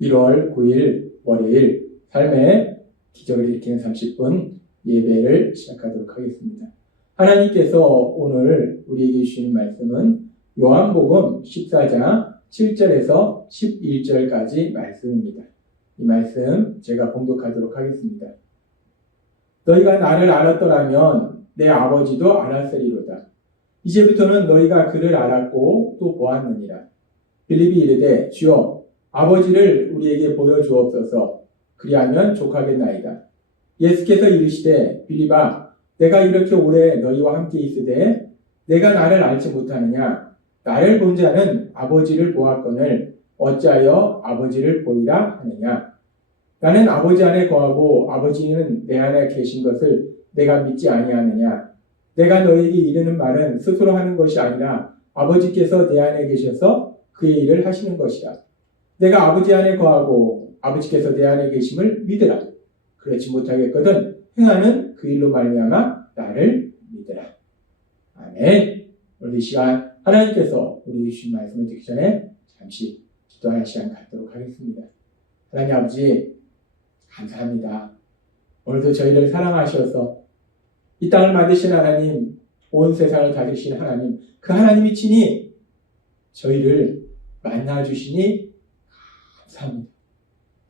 1월 9일 월요일 삶의 기적을 일으키는 30분 예배를 시작하도록 하겠습니다. 하나님께서 오늘 우리에게 주시는 말씀은 요한복음 14장 7절에서 11절까지 말씀입니다. 이 말씀 제가 봉독하도록 하겠습니다. 너희가 나를 알았더라면 내 아버지도 알았으리로다. 이제부터는 너희가 그를 알았고 또 보았느니라. 빌립이 이르되 주여 아버지를 우리에게 보여주옵소서. 그리하면 족하겠나이다. 예수께서 이르시되 빌립아 내가 이렇게 오래 너희와 함께 있으되 내가 나를 알지 못하느냐? 나를 본 자는 아버지를 보았거늘 어찌하여 아버지를 보이라 하느냐? 나는 아버지 안에 거하고 아버지는 내 안에 계신 것을 내가 믿지 아니하느냐? 내가 너희에게 이르는 말은 스스로 하는 것이 아니라 아버지께서 내 안에 계셔서 그의 일을 하시는 것이라 내가 아버지 안에 거하고 아버지께서 내 안에 계심을 믿으라. 그렇지 못하겠거든 행하는 그 일로 말미암아 나를 믿으라. 아멘. 오늘 이 시간 하나님께서 우리 주신 말씀을 듣기 전에 잠시 기도하는 시간 갖도록 하겠습니다. 하나님 아버지 감사합니다. 오늘도 저희를 사랑하셔서 이 땅을 만드신 하나님 온 세상을 다스리신 하나님 그 하나님이 친히 저희를 만나 주시니 감사합니다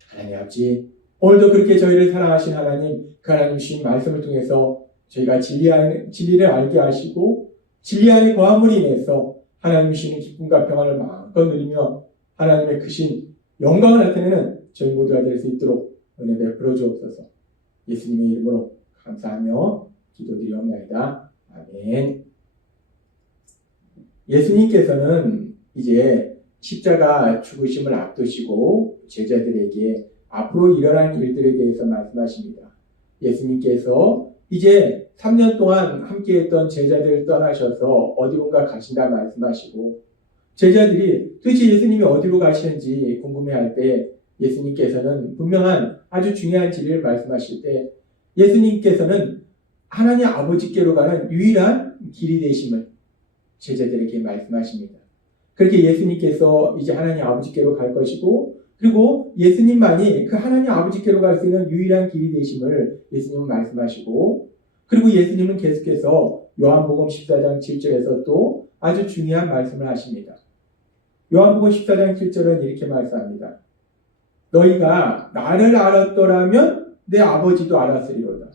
하나님 아버지 오늘도 그렇게 저희를 사랑하신 하나님, 그 하나님 주신 말씀을 통해서 저희가 진리 안, 진리를 알게 하시고 진리 안에 거함으로 인해서 하나님 주시는 기쁨과 평안을 마음껏 누리며 하나님의 크신 영광을 나타내는 저희 모두가 될 수 있도록 은혜 베풀어 주옵소서. 예수님의 이름으로 감사하며 기도드리옵나이다. 아멘. 예수님께서는 이제 십자가 죽으심을 앞두시고 제자들에게 앞으로 일어날 일들에 대해서 말씀하십니다. 예수님께서 이제 3년 동안 함께했던 제자들을 떠나셔서 어디론가 가신다 말씀하시고 제자들이 도대체 예수님이 어디로 가시는지 궁금해할 때 예수님께서는 분명한 아주 중요한 진리를 말씀하실 때 예수님께서는 하나님 아버지께로 가는 유일한 길이 되심을 제자들에게 말씀하십니다. 그렇게 예수님께서 이제 하나님 아버지께로 갈 것이고 그리고 예수님만이 그 하나님 아버지께로 갈 수 있는 유일한 길이 되심을 예수님은 말씀하시고 그리고 예수님은 계속해서 요한복음 14장 7절에서 또 아주 중요한 말씀을 하십니다. 요한복음 14장 7절은 이렇게 말씀합니다. 너희가 나를 알았더라면 내 아버지도 알았으리로다.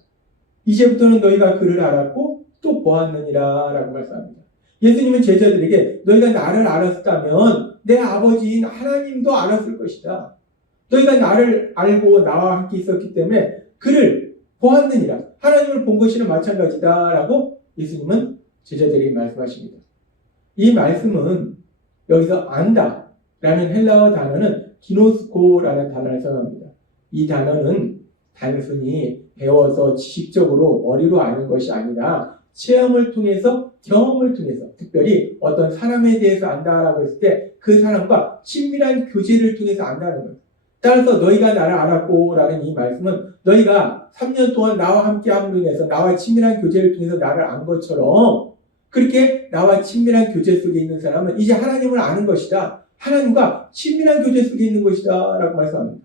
이제부터는 너희가 그를 알았고 또 보았느니라 라고 말씀합니다. 예수님은 제자들에게 너희가 나를 알았다면 내 아버지인 하나님도 알았을 것이다. 너희가 나를 알고 나와 함께 있었기 때문에 그를 보았느니라. 하나님을 본 것이나 마찬가지다. 라고 예수님은 제자들에게 말씀하십니다. 이 말씀은 여기서 안다 라는 헬라어 단어는 기노스코라는 단어를 사용합니다. 이 단어는 단순히 배워서 지식적으로 머리로 아는 것이 아니라 체험을 통해서 경험을 통해서 특별히 어떤 사람에 대해서 안다라고 했을 때 그 사람과 친밀한 교제를 통해서 안다는 거예요. 따라서 너희가 나를 알았고 라는 이 말씀은 너희가 3년 동안 나와 함께 함으로 인해서 나와 친밀한 교제를 통해서 나를 안 것처럼 그렇게 나와 친밀한 교제 속에 있는 사람은 이제 하나님을 아는 것이다. 하나님과 친밀한 교제 속에 있는 것이다. 라고 말씀합니다.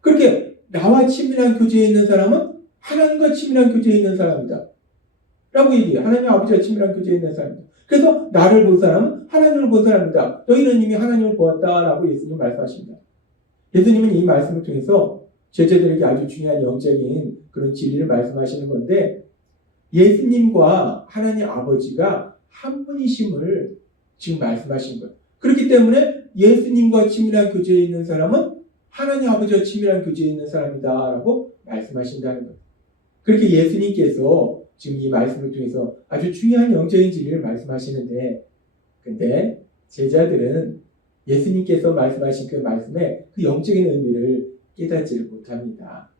그렇게 나와 친밀한 교제에 있는 사람은 하나님과 친밀한 교제에 있는 사람이다. 라고 얘기해요. 하나님 아버지와 친밀한 교제에 있는 사람이다. 그래서 나를 본 사람은 하나님을 본 사람이다. 너희는 이미 하나님을 보았다라고 예수님 말씀하십니다. 예수님은 이 말씀을 통해서 제자들에게 아주 중요한 영적인 그런 진리를 말씀하시는 건데 예수님과 하나님 아버지가 한 분이심을 지금 말씀하신 거예요. 그렇기 때문에 예수님과 친밀한 교제에 있는 사람은 하나님 아버지와 친밀한 교제에 있는 사람이다라고 말씀하신다는 거예요. 그렇게 예수님께서 지금 이 말씀을 통해서 아주 중요한 영적인 진리를 말씀하시는데, 근데 제자들은 예수님께서 말씀하신 그 말씀의 그 영적인 의미를 깨닫지를 못합니다.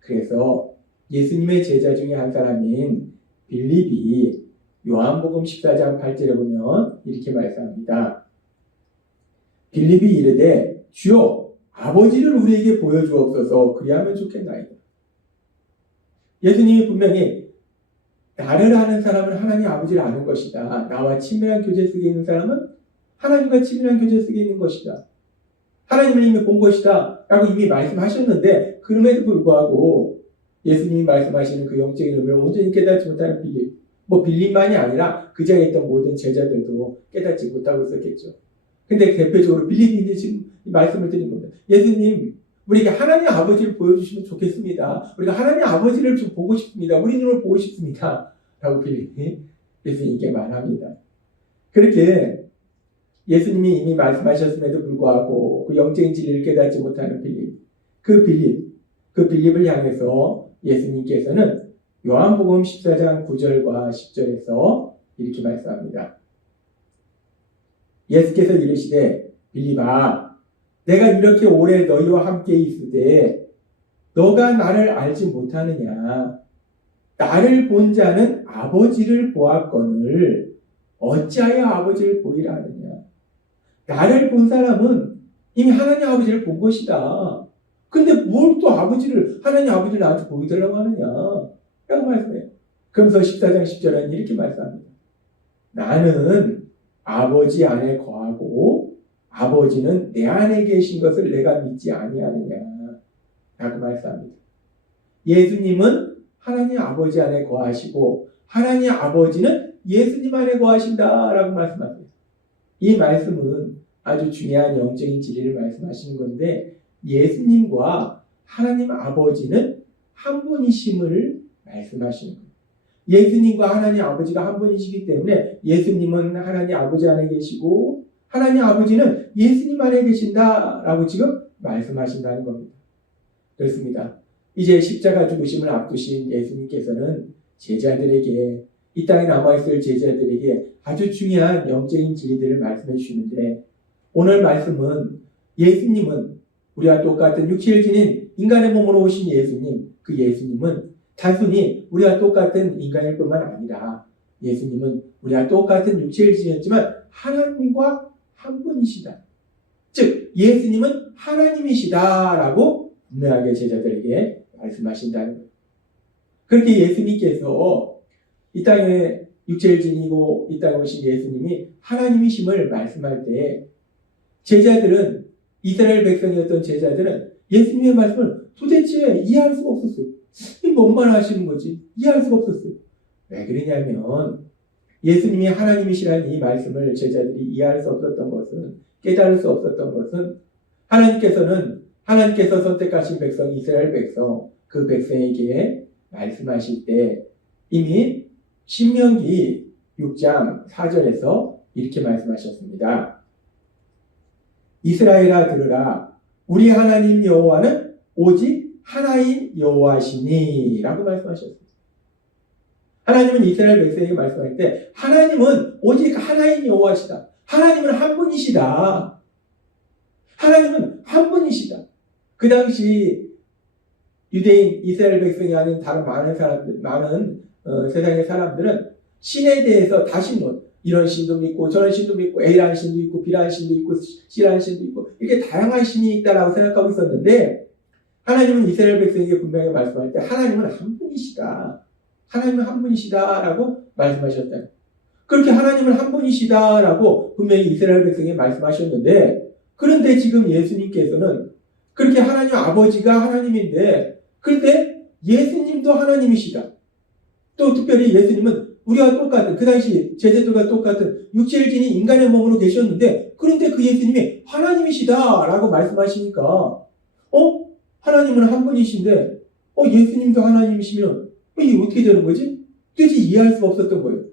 그래서 예수님의 제자 중에 한 사람인 빌립이 요한복음 14장 8절에 보면 이렇게 말씀합니다. 빌립이 이르되 주여 아버지를 우리에게 보여주옵소서 그리하면 좋겠나이다. 예수님이 분명히 나를 아는 사람은 하나님 아버지를 아는 것이다. 나와 친밀한 교제 속에 있는 사람은 하나님과 친밀한 교제 속에 있는 것이다. 하나님을 이미 본 것이다. 라고 이미 말씀하셨는데, 그럼에도 불구하고 예수님이 말씀하시는 그 영적인 의미를 온전히 깨닫지 못하는 빌립. 뭐 빌립만이 아니라 그 자리에 있던 모든 제자들도 깨닫지 못하고 있었겠죠. 근데 대표적으로 빌립이 이제 지금 이 말씀을 드린 겁니다. 예수님, 우리에게 하나님 아버지를 보여주시면 좋겠습니다. 우리가 하나님 아버지를 좀 보고 싶습니다. 우리 눈을 보고 싶습니다. 라고 빌립이 예수님께 말합니다. 그렇게 예수님이 이미 말씀하셨음에도 불구하고 그 영적인 진리를 깨닫지 못하는 빌립, 그 빌립, 그 빌립을 향해서 예수님께서는 요한복음 14장 9절과 10절에서 이렇게 말씀합니다. 예수께서 이르시되 빌립아 내가 이렇게 오래 너희와 함께 있을 때 너가 나를 알지 못하느냐 나를 본 자는 아버지를 보았거늘 어찌하여 아버지를 보이라 하느냐 나를 본 사람은 이미 하나님 아버지를 본 것이다. 근데 뭘 또 아버지를 하나님 아버지를 나한테 보여달라고 하느냐 라고 말씀해요. 그러면서 14장 10절은 이렇게 말씀합니다. 나는 아버지 안에 거하고 아버지는 내 안에 계신 것을 내가 믿지 아니하느냐 라고 말씀합니다. 예수님은 하나님 아버지 안에 거하시고 하나님 아버지는 예수님 안에 거하신다라고 말씀하세요. 이 말씀은 아주 중요한 영적인 진리를 말씀하시는 건데 예수님과 하나님 아버지는 한 분이심을 말씀하시는 거예요. 예수님과 하나님 아버지가 한 분이시기 때문에 예수님은 하나님 아버지 안에 계시고 하나님 아버지는 예수님 안에 계신다라고 지금 말씀하신다는 겁니다. 그렇습니다. 이제 십자가 죽으심을 앞두신 예수님께서는 제자들에게 이 땅에 남아있을 제자들에게 아주 중요한 영적인 진리들을 말씀해 주시는데 오늘 말씀은 예수님은 우리와 똑같은 육체를 지닌 인간의 몸으로 오신 예수님, 그 예수님은 단순히 우리와 똑같은 인간일 뿐만 아니라 예수님은 우리와 똑같은 육체를 지녔지만 하나님과 한 분이시다. 즉, 예수님은 하나님이시다라고 분명하게 제자들에게 말씀하신다는. 그렇게 예수님께서 이 땅에 육체를 지니고 이 땅에 오신 예수님이 하나님이심을 말씀할 때 제자들은 이스라엘 백성이었던 제자들은 예수님의 말씀을 도대체 이해할 수가 없었어요. 뭔말 하시는 거지? 이해할 수가 없었어요. 왜 그러냐면 예수님이 하나님이시라는 이 말씀을 제자들이 이해할 수 없었던 것은 깨달을 수 없었던 것은 하나님께서는 하나님께서 선택하신 백성 이스라엘 백성 그 백성에게 말씀하실 때 이미 신명기 6장 4절에서 이렇게 말씀하셨습니다. 이스라엘아 들으라 우리 하나님 여호와는 오직 하나인 여호와시니라고 말씀하셨습니다. 하나님은 이스라엘 백성에게 말씀할 때 하나님은 오직 하나인 여호와시다. 하나님은 한 분이시다. 하나님은 한 분이시다. 그 당시 유대인 이스라엘 백성이 아닌 다른 많은 사람들, 많은 어, 세상의 사람들은 신에 대해서 다신론 이런 신도 믿고 저런 신도 믿고 A라는 신도 있고 B라는 신도 있고 C라는 신도 있고 이렇게 다양한 신이 있다라고 생각하고 있었는데 하나님은 이스라엘 백성에게 분명히 말씀할 때 하나님은 한 분이시다. 하나님은 한 분이시다라고 말씀하셨다. 그렇게 하나님은 한 분이시다라고 분명히 이스라엘 백성에게 말씀하셨는데 그런데 지금 예수님께서는 그렇게 하나님 아버지가 하나님인데 그런데 예수님도 하나님이시다. 또 특별히 예수님은 우리와 똑같은 그 당시 제자들과 똑같은 육체를 지닌 인간의 몸으로 계셨는데 그런데 그 예수님이 하나님이시다라고 말씀하시니까 어 하나님은 한 분이신데 어 예수님도 하나님이시면 이게 어떻게 되는 거지? 도대체 이해할 수가 없었던 거예요.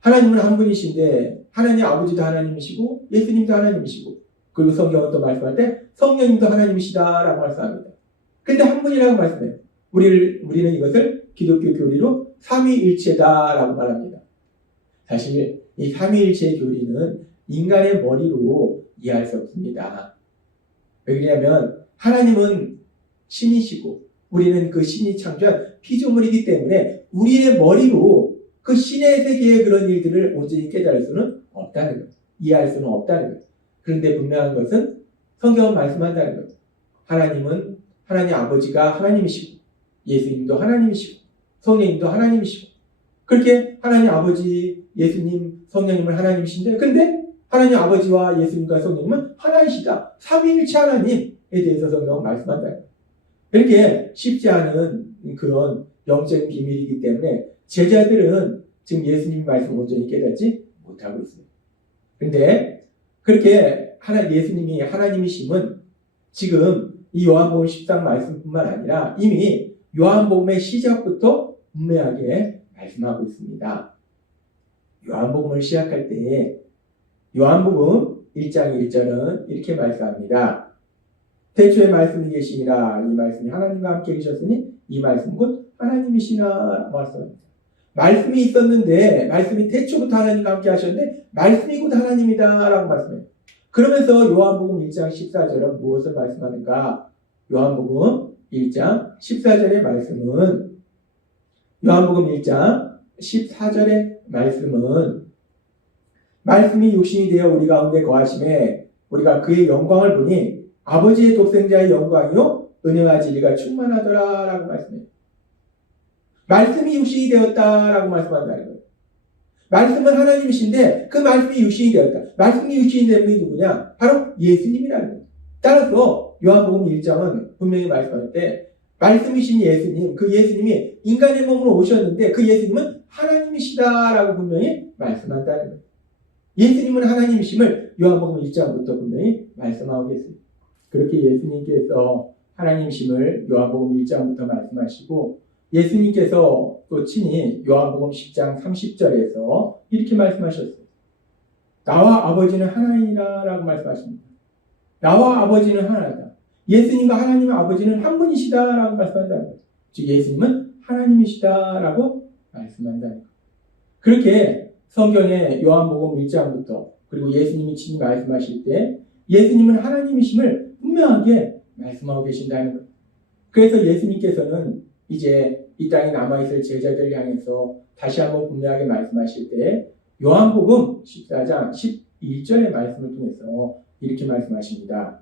하나님은 한 분이신데 하나님 아버지도 하나님이시고 예수님도 하나님이시고 그리고 성경은 또 말씀할 때 성령님도 하나님이시다라고 말씀합니다. 근데 한 분이라고 말씀해요. 우리를, 우리는 이것을 기독교 교리로 삼위일체다라고 말합니다. 사실 이 삼위일체 교리는 인간의 머리로 이해할 수 없습니다. 왜 그러냐면 하나님은 신이시고 우리는 그 신이 창조한 피조물이기 때문에 우리의 머리로 그 신의 세계의 그런 일들을 온전히 깨달을 수는 없다는 거예요. 이해할 수는 없다는 거예요. 그런데 분명한 것은 성경은 말씀한다는 거예요. 하나님은 하나님 아버지가 하나님이시고 예수님도 하나님이시고 성령님도 하나님이시고 그렇게 하나님 아버지, 예수님, 성령님을 하나님이신데 근데 하나님 아버지와 예수님과 성령님은 하나이시다. 삼위일체 하나님에 대해서 성경은 말씀한다. 이렇게 쉽지 않은 그런 영적인 비밀이기 때문에 제자들은 지금 예수님 말씀 온전히 깨닫지 못하고 있습니다. 근데 그렇게 하나 예수님이 하나님이심은 지금 이 요한복음 13 말씀뿐만 아니라 이미 요한복음의 시작부터 분명하게 말씀하고 있습니다. 요한복음을 시작할 때에 요한복음 1장 1절은 이렇게 말씀합니다. 태초에 말씀이 계시니라 이 말씀이 하나님과 함께 계셨으니 이 말씀 곧 하나님이시나 말씀합니다. 말씀이 있었는데 말씀이 태초부터 하나님과 함께 하셨는데 말씀이 곧 하나님이다라고 말씀해요. 그러면서 요한복음 1장 14절은 무엇을 말씀하는가? 요한복음 1장 14절의 말씀은 요한복음 1장 14절의 말씀은 말씀이 육신이 되어 우리 가운데 거하심에 우리가 그의 영광을 보니 아버지의 독생자의 영광이요 은혜와 진리가 충만하더라라고 말씀해요. 말씀이 육신이 되었다라고 말씀한다는 거예요. 말씀은 하나님이신데 그 말씀이 육신이 되었다. 말씀이 육신이 된 분이 누구냐? 바로 예수님이라는 거예요. 따라서 요한복음 1장은 분명히 말씀할 때 말씀이신 예수님, 그 예수님이 인간의 몸으로 오셨는데 그 예수님은 하나님이시다라고 분명히 말씀한다는 거예요. 예수님은 하나님이심을 요한복음 1장부터 분명히 말씀하고 계세요. 그렇게 예수님께서 하나님이심을 요한복음 1장부터 말씀하시고 예수님께서 또 친히 요한복음 10장 30절에서 이렇게 말씀하셨어요. 나와 아버지는 하나이라 라고 말씀하십니다. 나와 아버지는 하나다. 예수님과 하나님의 아버지는 한 분이시다 라고 말씀한다는 거죠. 즉 예수님은 하나님이시다 라고 말씀한다는 거죠. 그렇게 성경의 요한복음 1장부터 그리고 예수님이 친히 말씀하실 때 예수님은 하나님이심을 분명하게 말씀하고 계신다는 거예요. 그래서 예수님께서는 이제 이 땅에 남아있을 제자들 향해서 다시 한번 분명하게 말씀하실 때 요한복음 14장 11절의 말씀을 통해서 이렇게 말씀하십니다.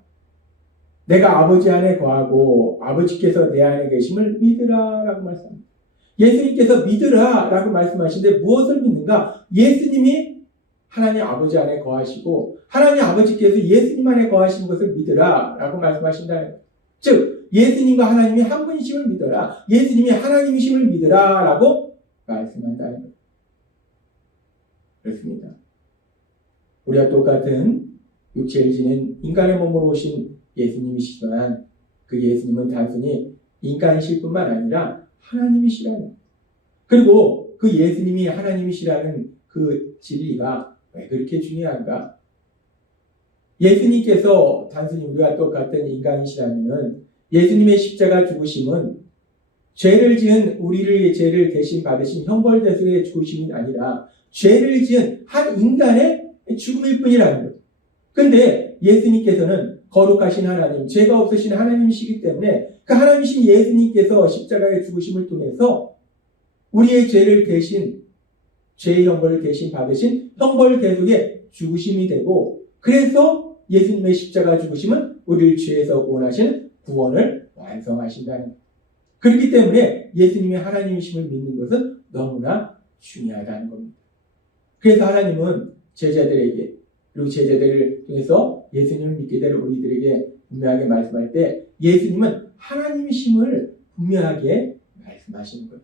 내가 아버지 안에 거하고 아버지께서 내 안에 계심을 믿으라 라고 말씀합니다. 예수님께서 믿으라 라고 말씀하시는데 무엇을 믿는가? 예수님이 하나님 아버지 안에 거하시고 하나님 아버지께서 예수님 안에 거하시는 것을 믿으라 라고 말씀하신다는 거예요. 즉 예수님과 하나님이 한 분이심을 믿어라. 예수님이 하나님이심을 믿으라 라고 말씀한다는 거예요. 그렇습니다. 우리와 똑같은 육체를 지닌 인간의 몸으로 오신 예수님이시지만 그 예수님은 단순히 인간이실 뿐만 아니라 하나님이시라는 그리고 그 예수님이 하나님이시라는 그 진리가 왜 그렇게 중요한가? 예수님께서 단순히 우리와 똑같은 인간이시라면 예수님의 십자가 죽으심은 죄를 지은 우리를 죄를 대신 받으신 형벌 대속의 죽으심이 아니라 죄를 지은 한 인간의 죽음일 뿐이라는 거죠. 근데 예수님께서는 거룩하신 하나님, 죄가 없으신 하나님이시기 때문에 그 하나님이신 예수님께서 십자가의 죽으심을 통해서 우리의 죄를 대신 죄의 형벌을 대신 받으신 형벌 대속의 죽으심이 되고 그래서 예수님의 십자가 죽으심은 우리를 죄에서 구원하신 구원을 완성하신다는. 그렇기 때문에 예수님이 하나님이심을 믿는 것은 너무나 중요하다는 겁니다. 그래서 하나님은 제자들에게 그리고 제자들을 통해서 예수님을 믿게 될 우리들에게 분명하게 말씀할 때 예수님은 하나님이심을 분명하게 말씀하시는 거예요.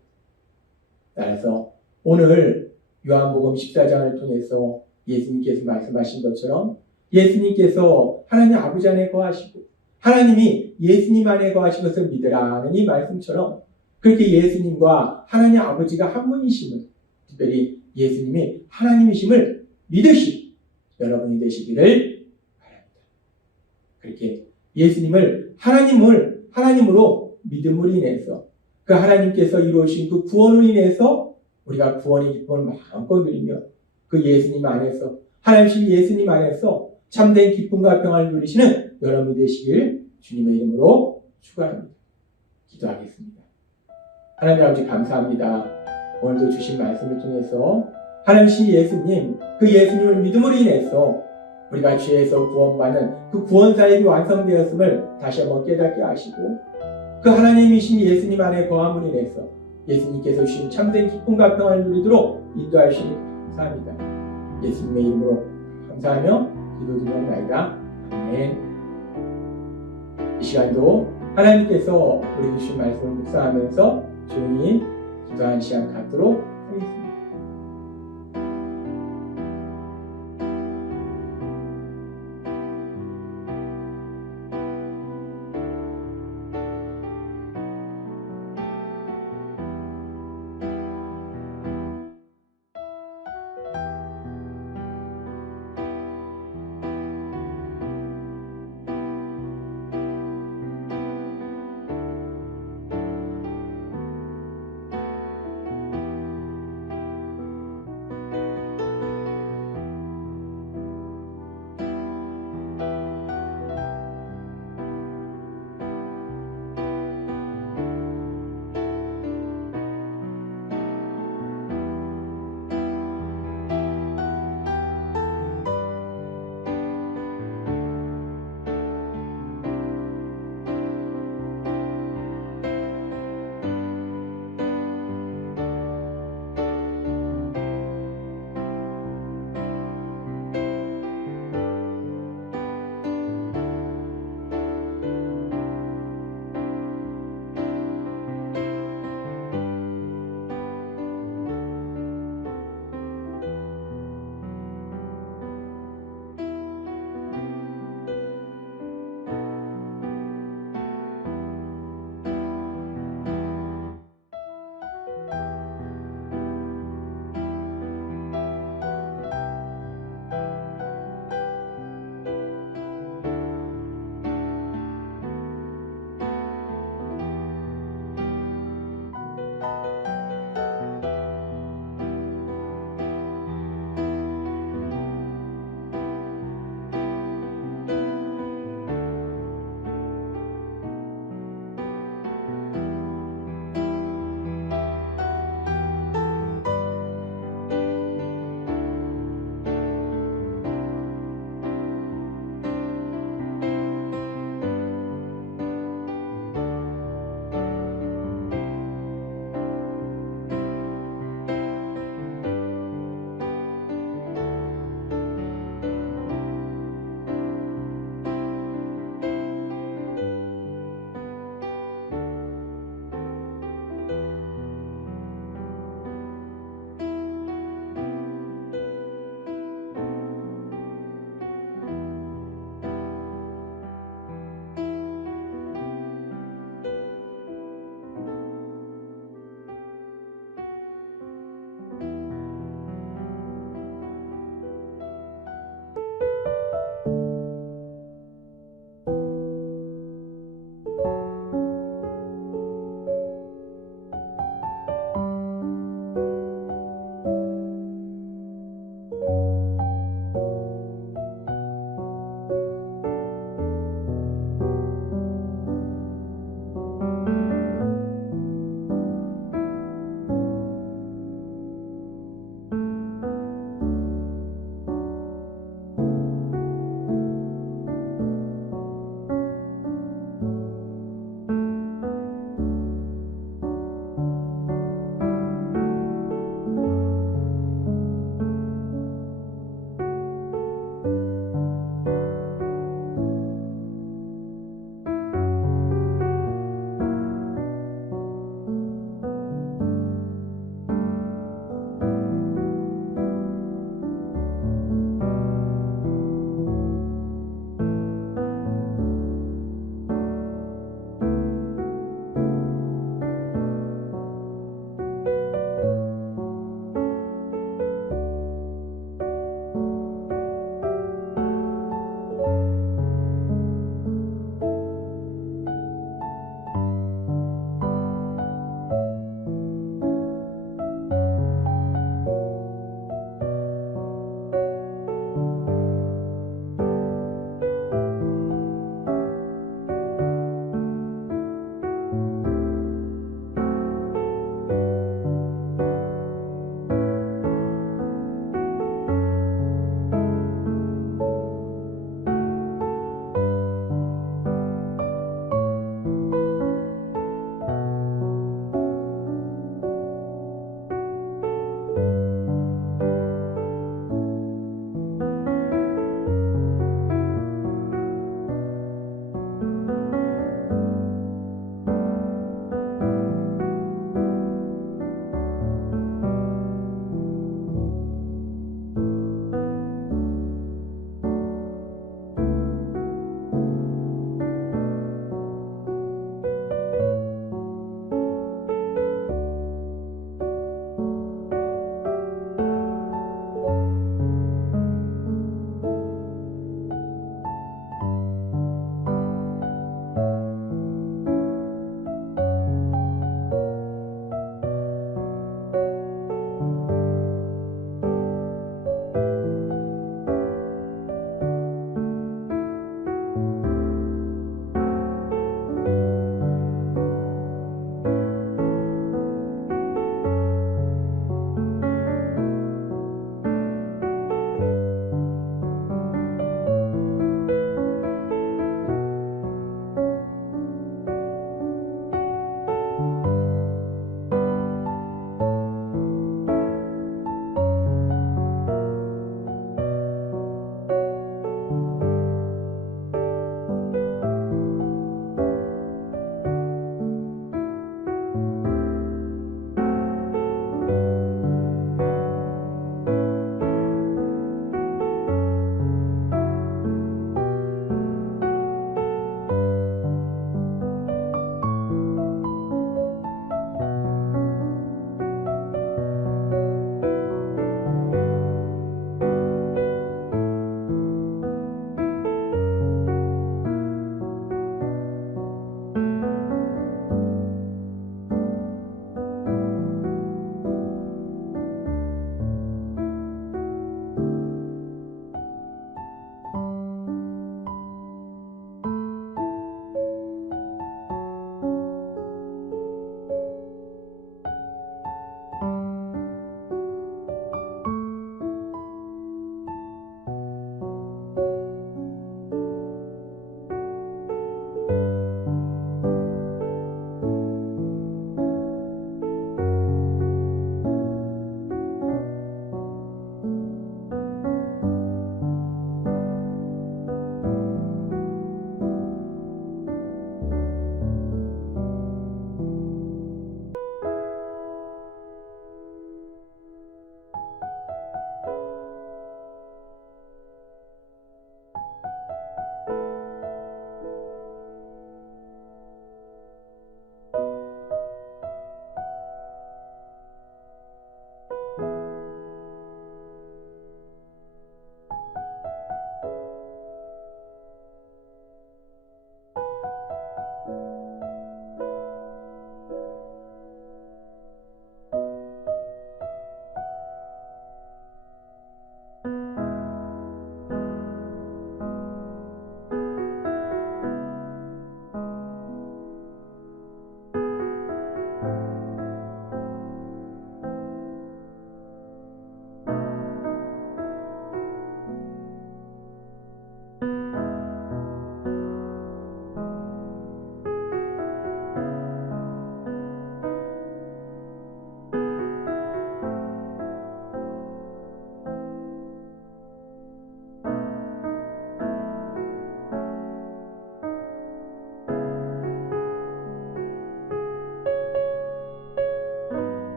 따라서 오늘 요한복음 14장을 통해서 예수님께서 말씀하신 것처럼 예수님께서 하나님 아버지 안에 거하시고 하나님이 예수님 안에 거하신 것을 믿으라는 이 말씀처럼 그렇게 예수님과 하나님 아버지가 한 분이심을 특별히 예수님이 하나님이심을 믿으시 여러분이 되시기를 바랍니다. 그렇게 예수님을 하나님을 하나님으로 믿음으로 인해서 그 하나님께서 이루어주신 그 구원을 인해서 우리가 구원의 기쁨을 마음껏 누리며 그 예수님 안에서 하나님신 예수님 안에서 참된 기쁨과 평안을 누리시는 여러분이 되시길 주님의 이름으로 축원합니다. 기도하겠습니다. 하나님 아버지 감사합니다. 오늘도 주신 말씀을 통해서 하나님신 예수님, 그 예수님을 믿음으로 인해서 우리가 죄에서 구원받는 그 구원사역이 완성되었음을 다시 한번 깨닫게 하시고 그 하나님이신 예수님 안에 거함으로 인해서 예수님께서 주신 참된 기쁨과 평안을 누리도록 인도하시니 감사합니다. 예수님의 이름으로 감사하며 기도드리옵나이다. 아멘. 이 시간도 하나님께서 우리 주신 말씀을 묵상하면서 조용히 기도하는 시간 갖도록